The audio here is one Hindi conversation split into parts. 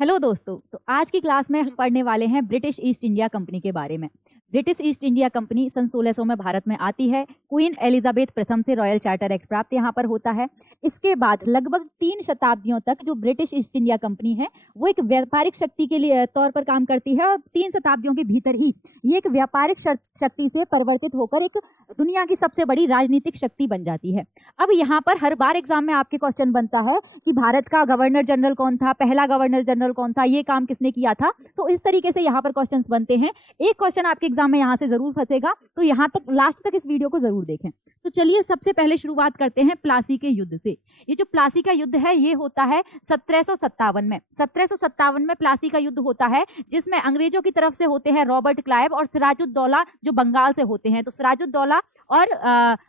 हेलो दोस्तों। तो आज की क्लास में हम पढ़ने वाले हैं ब्रिटिश ईस्ट इंडिया कंपनी के बारे में। ब्रिटिश ईस्ट इंडिया कंपनी सन 1600 में भारत में आती है। क्वीन एलिजाबेथ प्रथम से रॉयल चार्टर एक्ट प्राप्त यहाँ पर होता है। इसके बाद लगभग 3 शताब्दियों तक जो ब्रिटिश ईस्ट इंडिया कंपनी है वो एक व्यापारिक शक्ति के लिए तौर पर काम करती है और 3 शताब्दियों के भीतर ही ये एक व्यापारिक शक्ति से परिवर्तित होकर एक दुनिया की सबसे बड़ी राजनीतिक शक्ति बन जाती है। अब यहाँ पर हर बार एग्जाम में आपके क्वेश्चन बनता है कि भारत का गवर्नर जनरल कौन था, पहला गवर्नर जनरल कौन था, ये काम किसने किया था। तो इस तरीके से यहाँ पर क्वेश्चंस बनते हैं। एक क्वेश्चन आपके एग्जाम में यहाँ से जरूर फंसेगा, तो यहाँ तक लास्ट तक इस वीडियो को जरूर देखें। तो चलिए सबसे पहले शुरुआत करते हैं प्लासी के युद्ध से। ये जो प्लासी का युद्ध है ये होता है 1757 में। 1757 में प्लासी का युद्ध होता है जिसमें अंग्रेजों की तरफ से होते हैं रॉबर्ट क्लाइव और सिराजुद्दौला जो बंगाल से होते हैं। तो सिराजुद्दौला और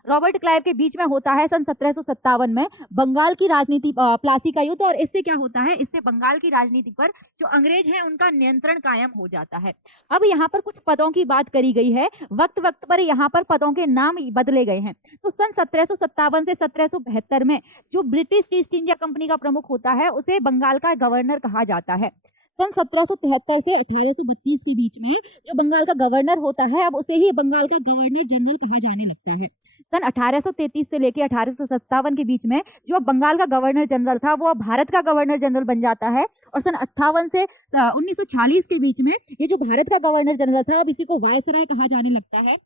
रॉबर्ट क्लाइव के बीच में होता है सन 1757 में बंगाल की राजनीति प्लासी का युद्ध। और इससे क्या होता है, इससे बंगाल की राजनीति पर जो अंग्रेज हैं उनका नियंत्रण कायम हो जाता है। अब यहाँ पर कुछ पदों की बात करी गई है, वक्त वक्त पर यहाँ पर पदों के नाम बदले गए हैं। तो सन 1757 से 1772 में जो ब्रिटिश ईस्ट इंडिया कंपनी का प्रमुख होता है उसे बंगाल का गवर्नर कहा जाता है। सन 1773 से 1832 के बीच में जो बंगाल का गवर्नर होता है अब उसे ही बंगाल का गवर्नर जनरल कहा जाने लगता है। सन 1833 से लेकर 1857 के बीच में जो बंगाल का गवर्नर जनरल था वो भारत का गवर्नर जनरल बन जाता है। और सन 58 से 1940 के बीच में ये जो भारत का गवर्नर जनरल था अब इसी को वायसराय कहा जाने लगता है।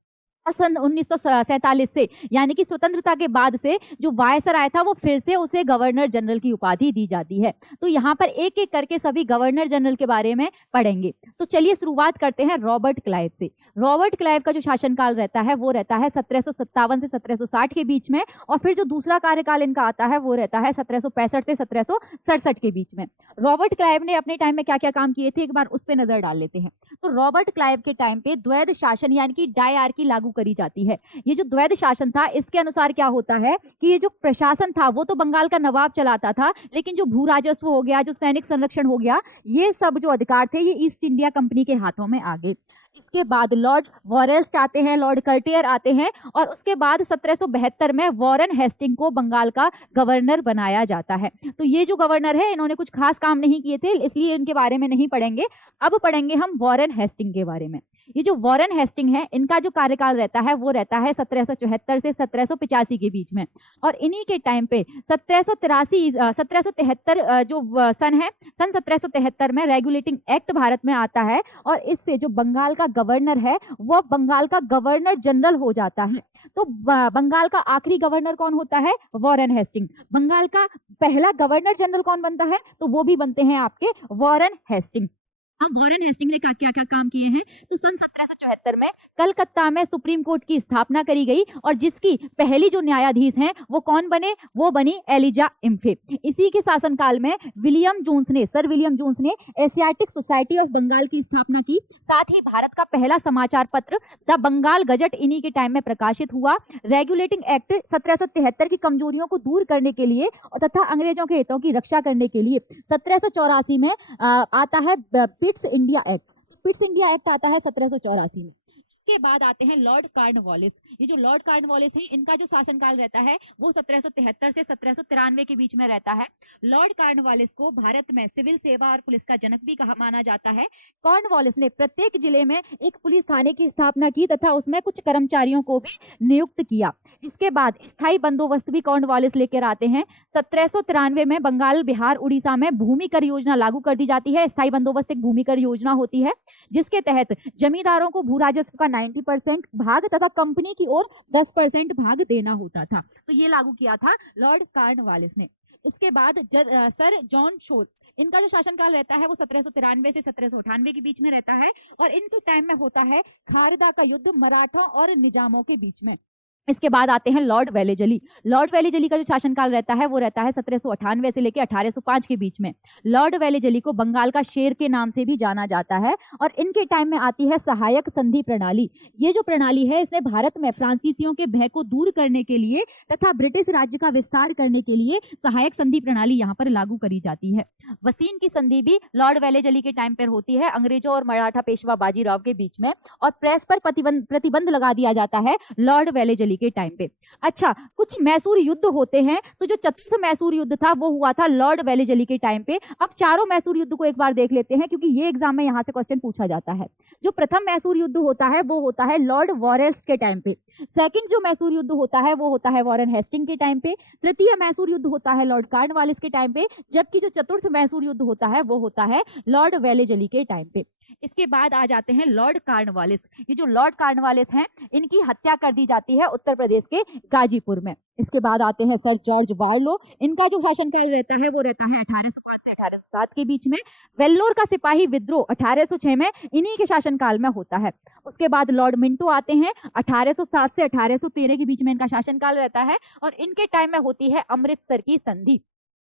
और सन 1947 से यानी कि स्वतंत्रता के बाद से जो वायसराय था वो फिर से उसे गवर्नर जनरल की उपाधि दी जाती है। तो यहाँ पर एक एक करके सभी गवर्नर जनरल के बारे में पढ़ेंगे। तो चलिए शुरुआत करते हैं रॉबर्ट क्लाइव से। रॉबर्ट क्लाइव का जो शासनकाल रहता है वो रहता है 1757 से 1760 के बीच में। और फिर जो दूसरा कार्यकाल इनका आता है वो रहता है 1765 से 1767 के बीच में। रॉबर्ट क्लाइव ने अपने टाइम में क्या क्या काम किए थे एक बार उस पर नजर डाल लेते हैं। तो रॉबर्ट क्लाइव के टाइम पे द्वैध शासन यानी कि डायआर्की लागू करी जाती है। ये जो द्वैध शासन था इसके अनुसार क्या होता है कि ये जो प्रशासन था वो तो बंगाल का नवाब चलाता था, लेकिन जो भू राजस्व हो गया, जो सैनिक संरक्षण हो गया, ये सब जो अधिकार थे ये ईस्ट इंडिया कंपनी के हाथों में आ गए। इसके बाद लॉर्ड वॉरेस्ट आते हैं, लॉर्ड कर्टियर आते हैं और उसके बाद 1772 में वॉरेन हेस्टिंग को बंगाल का गवर्नर बनाया जाता है। तो ये जो गवर्नर है इन्होंने कुछ खास काम नहीं किए थे इसलिए इनके बारे में नहीं पढ़ेंगे। अब पढ़ेंगे हम वॉरेन हेस्टिंग के बारे में। ये जो वॉरेन हेस्टिंग है इनका जो कार्यकाल रहता है वो रहता है 1774 से 1785 के बीच में। और इन्हीं के टाइम पे 1773 जो सन है, सन 1773 में रेगुलेटिंग एक्ट भारत में आता है और इससे जो बंगाल का गवर्नर है वो बंगाल का गवर्नर जनरल हो जाता है। तो बंगाल का आखिरी गवर्नर कौन होता है? Warren Hasting. बंगाल का पहला गवर्नर जनरल कौन बनता है? तो वो भी बनते हैं आपके वॉरेन हेस्टिंग। अब वॉरेन हेस्टिंग ने क्या क्या काम किए हैं? तो सन 1774 में कलकत्ता में सुप्रीम कोर्ट की स्थापना करी गई और जिसकी पहली जो न्यायाधीश हैं वो कौन बने? वो बनी एलिजा इम्फे। इसी के शासनकाल में सर विलियम जोन्स ने एशियाटिक सोसाइटी ऑफ बंगाल की स्थापना की। साथ ही भारत का पहला समाचार पत्र द बंगाल गजट इन्हीं के टाइम में प्रकाशित हुआ। रेगुलेटिंग एक्ट 1773 की कमजोरियों को दूर करने के लिए तथा अंग्रेजों के हितों की रक्षा करने के लिए 1784 में आता है Pitt's India act. Pitt's India act आता है 1784 में। इसके बाद आते हैं लॉर्ड कॉर्नवालिस। ये जो लॉर्ड कॉर्नवालिस है इनका जो शासनकाल रहता है वो 1773 से 1793 के बीच में रहता है। लॉर्ड कॉर्नवालिस को भारत में सिविल सेवा और पुलिस का जनक भी कहा माना जाता है। कॉर्नवालिस ने प्रत्येक जिले में एक पुलिस थाने की स्थापना की तथा उसमें कुछ कर्मचारियों को भी नियुक्त किया। इसके बाद स्थायी बंदोबस्त भी कॉर्नवालिस लेकर आते हैं। 1793 में बंगाल, बिहार, उड़ीसा में भूमि कर योजना लागू कर दी जाती है। स्थायी बंदोबस्त एक भूमि कर योजना होती है जिसके तहत जमींदारों को भू राजस्व का 90% भाग तथा कंपनी की ओर 10% भाग देना होता था। तो ये लागू किया था लॉर्ड कॉर्नवालिस ने। इसके बाद सर जॉन शोर, इनका जो शासनकाल रहता है वो 1793 से 1798 के बीच में रहता है और इनके टाइम में होता है खारदा का युद्ध मराठों और निजामों के बीच में। इसके बाद आते हैं लॉर्ड वेलेजली। लॉर्ड वेलेजली का जो शासनकाल रहता है वो रहता है 1798 से लेकर 1805 के बीच में। लॉर्ड वेलेजली को बंगाल का शेर के नाम से भी जाना जाता है और इनके टाइम में आती है सहायक संधि प्रणाली। ये जो प्रणाली है इसने भारत में फ्रांसीसियों के भय को दूर करने के लिए तथा ब्रिटिश राज्य का विस्तार करने के लिए सहायक संधि प्रणाली यहाँ पर लागू करी जाती है। वसीन की संधि भी लॉर्ड वेलेजली के टाइम पर होती है अंग्रेजों और मराठा पेशवा बाजीराव के बीच में और प्रेस पर प्रतिबंध लगा दिया जाता है लॉर्ड वेलेजली अली के टाइम पे। अच्छा, कुछ मैसूर युद्ध होते हैं, तो जो चतुर्थ मैसूर युद्ध था वो हुआ था लॉर्ड वेलेजली के टाइम पे। अब चारों मैसूर युद्ध को एक बार देख लेते हैं, क्योंकि ये एग्जाम में यहाँ से क्वेश्चन पूछा जाता है। जो प्रथम मैसूर युद्ध होता है वो होता है लॉर्ड वॉरेस के टाइम पे। सेकंड जो मैसूर युद्ध होता है वो होता है वॉरेन हेस्टिंग के टाइम पे। तृतीय मैसूर युद्ध होता है लॉर्ड कार्नवालिस के टाइम पे, जबकि जो चतुर्थ मैसूर युद्ध होता है वो होता है लॉर्ड वेलेजली के टाइम पे। इसके बाद आ जाते हैं लॉर्ड कार्नवालिस। ये जो लॉर्ड कार्नवालिस हैं, इनकी हत्या कर दी जाती है उत्तर प्रदेश के गाजीपुर में। इसके बाद आते हैं सर जॉर्ज बार्लो। इनका जो शासनकाल रहता है वो रहता है 1805 से 1807 के बीच में। वेल्लोर का सिपाही विद्रोह 1806 में इन्हीं के शासनकाल में होता है। उसके बाद लॉर्ड मिंटो आते हैं, 1807 से 1813 के बीच में इनका शासनकाल रहता है, और इनके टाइम में होती है अमृतसर की संधि।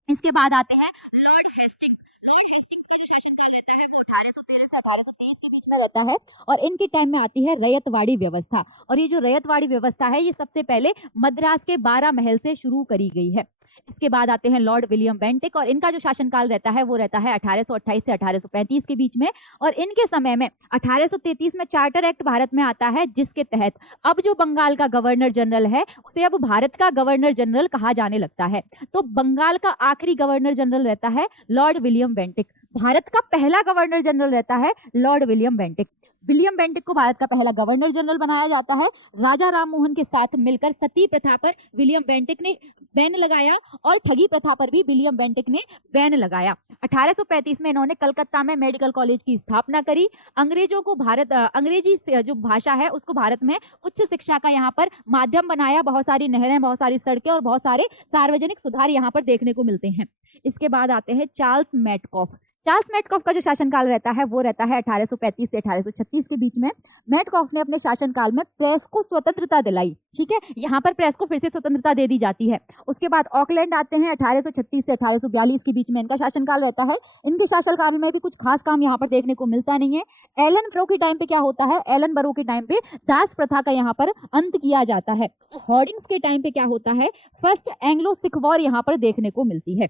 इसके बाद आते हैं लॉर्ड हेस्टिंग। लॉर्ड हेस्टिंग की जो शासनकाल रहता है वो 1813 से 1823 के बीच में रहता है, और इनके टाइम में आती है रैयतवाड़ी व्यवस्था। और ये जो रैयतवाड़ी व्यवस्था है, ये सबसे पहले मद्रास के 12 महल से शुरू करी गई है। इसके बाद आते हैं लॉर्ड विलियम बेंटिक, और इनका जो शासनकाल रहता है वो रहता है 1828 से 1835 के बीच में। और इनके समय में 1833 में चार्टर एक्ट भारत में आता है, जिसके तहत अब जो बंगाल का गवर्नर जनरल है उसे अब भारत का गवर्नर जनरल कहा जाने लगता है। तो बंगाल का आखिरी गवर्नर जनरल रहता है लॉर्ड विलियम बेंटिक। भारत का पहला गवर्नर जनरल रहता है Lord William Bentinck. William Bentinck को भारत का पहला गवर्नर जनरल बनाया जाता है। राजा राम मोहन के साथ मिलकर सती प्रथा पर विलियम बेंटिक ने बैन लगाया, और ठगी प्रथा पर भी विलियम बेंटिक ने बैन लगाया। 1835 में इन्होंने कलकत्ता में मेडिकल कॉलेज की स्थापना करी। अंग्रेजों को अंग्रेजी जो भाषा है उसको भारत में उच्च शिक्षा का यहाँ पर माध्यम बनाया। बहुत सारी नहरें, बहुत सारी सड़कें और बहुत सारे सार्वजनिक सुधार यहाँ पर देखने को मिलते हैं। इसके बाद आते हैं चार्ल्स मेटकॉफ। चार्ल्स मेटकॉफ का जो शासनकाल रहता है वो रहता है 1835 से 1836 के बीच में। मेटकॉफ ने अपने शासनकाल में प्रेस को स्वतंत्रता दिलाई। ठीक है, यहाँ पर प्रेस को फिर से स्वतंत्रता दे दी जाती है। उसके बाद ऑकलैंड आते हैं, 1836 से 1842 के बीच में इनका शासनकाल रहता है। इनके शासनकाल में भी कुछ खास काम यहाँ पर देखने को मिलता नहीं है। एलन बरो के टाइम पे क्या होता है, एलन बरो के टाइम पे दास प्रथा का यहाँ पर अंत किया जाता है। हॉर्डिंग्स के टाइम पे क्या होता है, फर्स्ट एंग्लो सिख वॉर यहाँ पर देखने को मिलती है।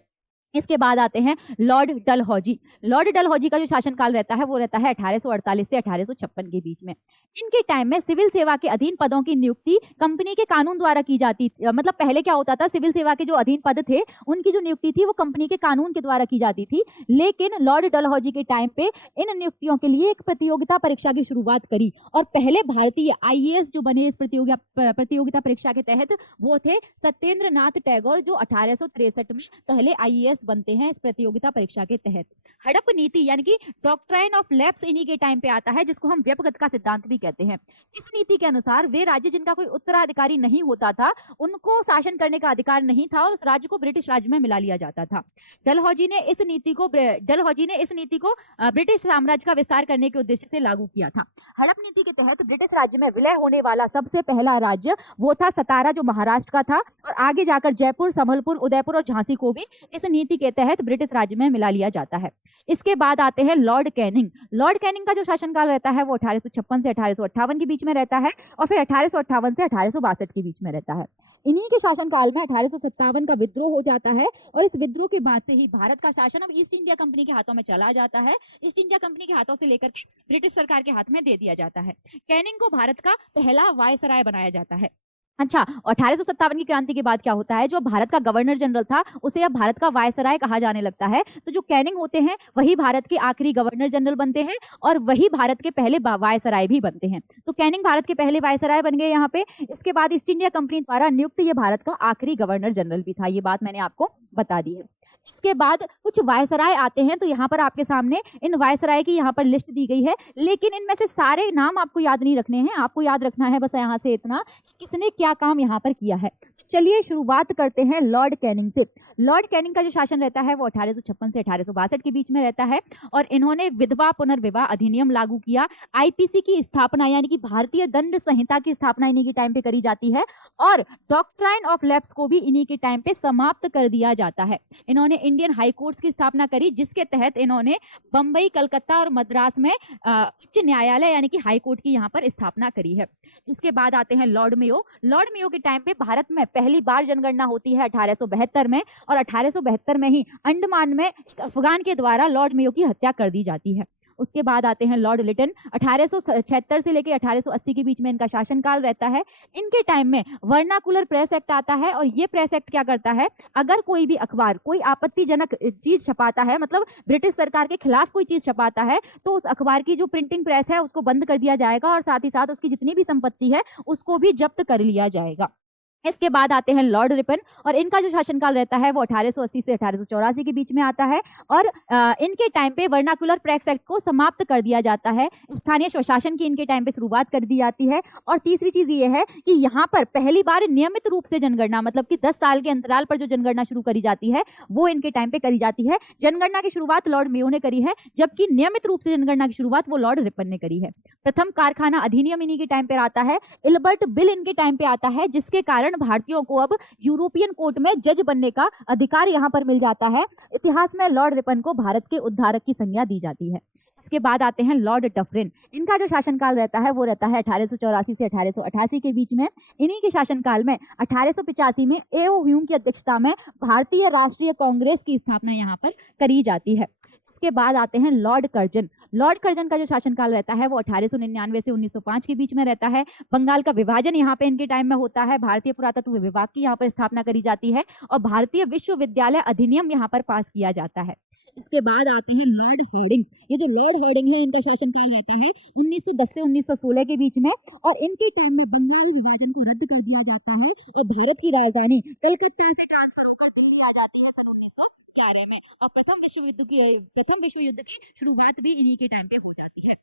इसके बाद आते हैं लॉर्ड डलहौजी। लॉर्ड डलहौजी का जो शासनकाल रहता है वो रहता है 1848 से 1856 के बीच में। इनके टाइम में सिविल सेवा के अधीन पदों की नियुक्ति कंपनी के कानून द्वारा की जाती थी। मतलब पहले क्या होता था, सिविल सेवा के जो अधीन पद थे उनकी जो नियुक्ति थी वो कंपनी के कानून के द्वारा की जाती थी। लेकिन लॉर्ड डलहौजी के टाइम पे इन नियुक्तियों के लिए एक प्रतियोगिता परीक्षा की शुरुआत करी, और पहले भारतीय IAS जो बने इस प्रतियोगिता परीक्षा के तहत वो थे सत्येंद्र नाथ टैगोर, जो 1863 में पहले IAS बनते हैं इस प्रतियोगिता परीक्षा के तहत। हड़प नीति यानी कि डॉक्ट्राइन ऑफ लैप्स इन्हीं के टाइम पे आता है, जिसको हम व्यपगत का सिद्धांत भी कहते हैं। इस नीति के अनुसार वे राज्य जिनका कोई उत्तराधिकारी नहीं होता था उनको शासन करने का अधिकार नहीं था, और उस राज्य को ब्रिटिश राज्य में मिला लिया जाता था। डलहौजी ने इस नीति को ब्रिटिश साम्राज्य का विस्तार करने के उद्देश्य से लागू किया था। हड़प नीति के तहत ब्रिटिश राज्य में विलय होने वाला सबसे पहला राज्य वो था सतारा, जो महाराष्ट्र का था, और आगे जाकर जयपुर, संबलपुर, उदयपुर और झांसी को भी इस नीति के तहत ब्रिटिश राज्य में मिला लिया जाता है। इसके बाद आते हैं लॉर्ड कैनिंग। लॉर्ड कैनिंग का जो शासनकाल रहता है वो 1856 से 1858 के बीच में रहता है, और फिर 1858 से 1862 के बीच में रहता है। इन्हीं के शासनकाल में 1857 का विद्रोह हो जाता है, और इस विद्रोह के बाद से ही भारत का शासन अब ईस्ट इंडिया कंपनी के हाथों में चला जाता है। ईस्ट इंडिया कंपनी के हाथों से लेकर के ब्रिटिश सरकार के हाथ में दे दिया जाता है। कैनिंग को भारत का पहला वायसराय बनाया जाता है। अच्छा, 1857 की क्रांति के बाद क्या होता है, जो भारत का गवर्नर जनरल था उसे अब भारत का वायसराय कहा जाने लगता है। तो जो कैनिंग होते हैं वही भारत के आखिरी गवर्नर जनरल बनते हैं, और वही भारत के पहले वायसराय भी बनते हैं। तो कैनिंग भारत के पहले वायसराय बन गए यहाँ पे। इसके बाद ईस्ट इंडिया कंपनी द्वारा नियुक्त ये भारत का आखिरी गवर्नर जनरल भी था। ये बात मैंने आपको बता दी है। इसके बाद कुछ वायसराय आते हैं, तो यहाँ पर आपके सामने इन वायसराय की यहाँ पर लिस्ट दी गई है, लेकिन इनमें से सारे नाम आपको याद नहीं रखने हैं। आपको याद रखना है बस यहाँ से इतना, किसने क्या काम यहाँ पर किया है। चलिए शुरुआत करते हैं लॉर्ड कैनिंग से। लॉर्ड कैनिंग का जो शासन रहता है वो 1856 से 1862 के बीच में रहता है, और इन्होंने विधवा पुनर्विवाह अधिनियम लागू किया। IPC की स्थापना यानी कि भारतीय दंड संहिता की स्थापना इन्हीं के टाइम पे करी जाती है, और डॉक्ट्राइन ऑफ लैप्स को भी इन्हीं के टाइम पे समाप्त कर दिया जाता है। इन्होंने इंडियन हाई कोर्ट्स की स्थापना करी, जिसके तहत इन्होंने बंबई, कलकत्ता और मद्रास में उच्च न्यायालय यानी कि हाई कोर्ट की यहाँ पर स्थापना करी है। इसके बाद आते हैं लॉर्ड मेयो। लॉर्ड मेयो के टाइम पे भारत में पहली बार जनगणना होती है 1872 में, और 1872 में ही अंडमान में अफगान के द्वारा लॉर्ड मेयो की हत्या कर दी जाती है। उसके बाद आते हैं लॉर्ड लिटन, 1876 से लेकर 1880 के बीच में इनका शासनकाल रहता है। इनके टाइम में वर्नाकुलर प्रेस एक्ट आता है और ये प्रेस एक्ट क्या करता है, अगर कोई भी अखबार कोई आपत्तिजनक चीज छपाता है, मतलब ब्रिटिश सरकार के खिलाफ कोई चीज छपाता है, तो उस अखबार की जो प्रिंटिंग प्रेस है उसको बंद कर दिया जाएगा और साथ ही साथ उसकी जितनी भी संपत्ति है उसको भी जब्त कर लिया जाएगा। इसके बाद आते हैं लॉर्ड रिपन और इनका जो शासनकाल रहता है वो 1880 से 1884 के बीच में आता है और इनके टाइम पे वर्नाकुलर प्रेस एक्ट को समाप्त कर दिया जाता है। स्थानीय स्वशासन की इनके टाइम पे शुरुआत कर दी जाती है। और तीसरी चीज ये है कि यहाँ पर पहली बार नियमित रूप से जनगणना, मतलब कि 10 साल के अंतराल पर जो जनगणना शुरू करी जाती है वो इनके टाइम पे करी जाती है। जनगणना की शुरुआत लॉर्ड मेयो ने करी है, जबकि नियमित रूप से जनगणना की शुरुआत वो लॉर्ड रिपन ने करी है। प्रथम कारखाना अधिनियम इन्हीं के टाइम पे आता है। इल्बर्ट बिल इनके टाइम पे आता है, जिसके कारण भारतीयों को अब यूरोपियन कोर्ट में जज बनने का अधिकार यहाँ पर मिल जाता है। इतिहास में लॉर्ड रिपन को भारत के उद्धारक की संज्ञा दी जाती है। इसके बाद आते हैं लॉर्ड डफरिन। इनका जो शासनकाल रहता है वो रहता है 1884 से 1888 के बीच में। इन्हीं के शासनकाल में 1885 में ए.ओ. ह्यूम की अध्यक्षता में भारतीय राष्ट्रीय कांग्रेस की स्थापना यहाँ पर करी जाती है। इसके बाद आते हैं लॉर्ड कर्जन। लॉर्ड कर्जन का जो शासनकाल रहता है वो 1899 से 1905 के बीच में रहता है। बंगाल का विभाजन यहाँ पे इनके टाइम में होता है। भारतीय पुरातत्व विभाग की यहाँ पर स्थापना करी जाती है और भारतीय विश्वविद्यालय अधिनियम यहाँ पर पास किया जाता है। इसके बाद आते हैं लॉर्ड हेडिंग। ये जो लॉर्ड हेडिंग है इनका शासनकाल रहता है 1910 से 1916 के बीच में और इनके टाइम में बंगाल विभाजन को रद्द कर दिया जाता है और भारत की राजधानी कलकत्ता से ट्रांसफर होकर दिल्ली आ जाती है सन 1911 में। और प्रथम विश्व युद्ध की शुरुआत भी इन्हीं के टाइम पे हो जाती है।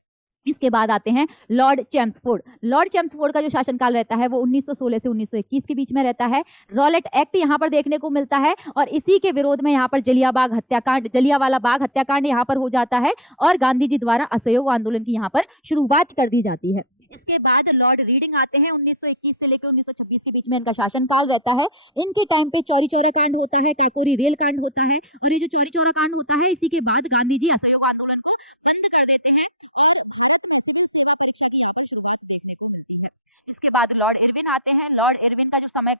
इसके बाद आते हैं लॉर्ड चैम्सफोर्ड। लॉर्ड चैम्सफोर्ड का जो शासनकाल रहता है वो 1916 से 1921 के बीच में रहता है। रॉलेट एक्ट यहाँ पर देखने को मिलता है और इसी के विरोध में यहाँ पर जलियांवाला बाग हत्याकांड यहाँ पर हो जाता है और गांधी जी द्वारा असहयोग आंदोलन की यहाँ पर शुरुआत कर दी जाती है। इसके बाद लॉर्ड रीडिंग आते हैं 1921 से लेकर 1926 के बीच में इनका शासनकाल रहता है। इनके टाइम पे चौरी चौरा कांड होता है, काकोरी रेल कांड होता है और ये जो चौरी चौरा कांड होता है इसी के बाद गांधी जी असहयोग आंदोलन को बंद कर देते हैं और भारत में सिविल सेवा परीक्षा की यहाँ पर शुरुआत देखने को मिलती है। इसके बाद लॉर्ड इरविन आते हैं। लॉर्ड इरविन का जो समय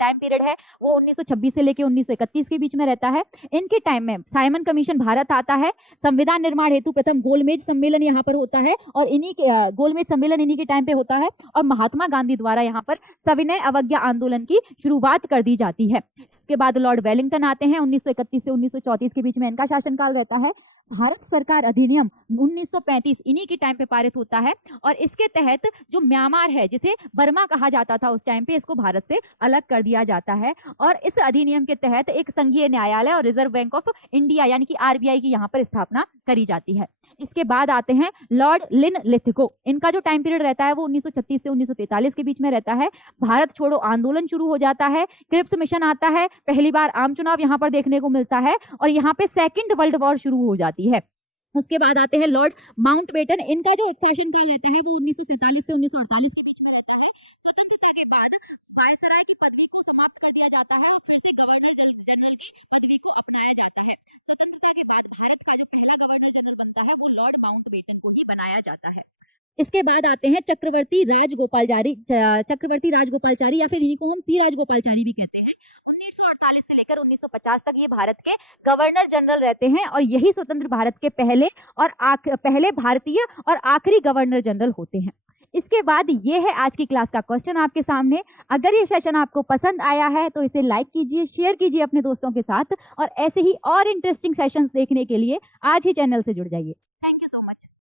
टाइम पीरियड है वो 1926 से लेकर 1931 के बीच में रहता है। इनके टाइम में साइमन कमीशन भारत आता है। संविधान निर्माण हेतु प्रथम गोलमेज सम्मेलन यहाँ पर होता है और इन्हीं के गोलमेज सम्मेलन इन्हीं के टाइम पे होता है और महात्मा गांधी द्वारा यहाँ पर सविनय अवज्ञा आंदोलन की शुरुआत कर दी जाती है। इसके बाद लॉर्ड वेलिंगटन आते हैं 1931 से 1934 के बीच में इनका शासनकाल रहता है। भारत सरकार अधिनियम 1935 इन्हीं के टाइम पे पारित होता है और इसके तहत जो म्यांमार है, जिसे बर्मा कहा जाता था उस टाइम पे, इसको भारत से अलग कर दिया जाता है और इस अधिनियम के तहत एक संघीय न्यायालय और रिजर्व बैंक ऑफ इंडिया यानी कि आरबीआई की यहाँ पर स्थापना करी जाती है। इसके बाद आते हैं लॉर्ड लिन लिथगो। इनका जो टाइम पीरियड रहता है वो 1936 से 1943 के बीच में रहता है। भारत छोड़ो आंदोलन शुरू हो जाता है, क्रिप्स मिशन आता है, पहली बार आम चुनाव यहाँ पर देखने को मिलता है और यहाँ पे सेकेंड वर्ल्ड वॉर शुरू हो जाती है। उसके बाद आते हैं लॉर्ड माउंटबेटन। इनका जो शासनकाल रहता है वो 1947 से 1948 के बीच में रहता है। स्वतंत्रता के बाद वायसराय की पदवी को समाप्त कर दिया जाता है और फिर से गवर्नर जनरल की पदवी को अपनाया जाता है। स्वतंत्रता के बाद भारत का जो पहला गवर्नर जनरल बनता है वो लॉर्ड माउंटबेटन को ही बनाया जाता है। इसके बाद आते हैं चक्रवर्ती राजगोपालचारी या फिर इन्हीं को हम सी राजगोपालचारी भी कहते हैं। 1948 से लेकर 1950 तक ये भारत के गवर्नर जनरल रहते हैं और यही स्वतंत्र भारत के पहले भारतीय और आखिरी गवर्नर जनरल होते हैं। इसके बाद ये है आज की क्लास का क्वेश्चन आपके सामने। अगर ये सेशन आपको पसंद आया है तो इसे लाइक कीजिए, शेयर कीजिए अपने दोस्तों के साथ और ऐसे ही और इंटरेस्टिंग सेशंस देखने के लिए आज ही चैनल से जुड़ जाइए।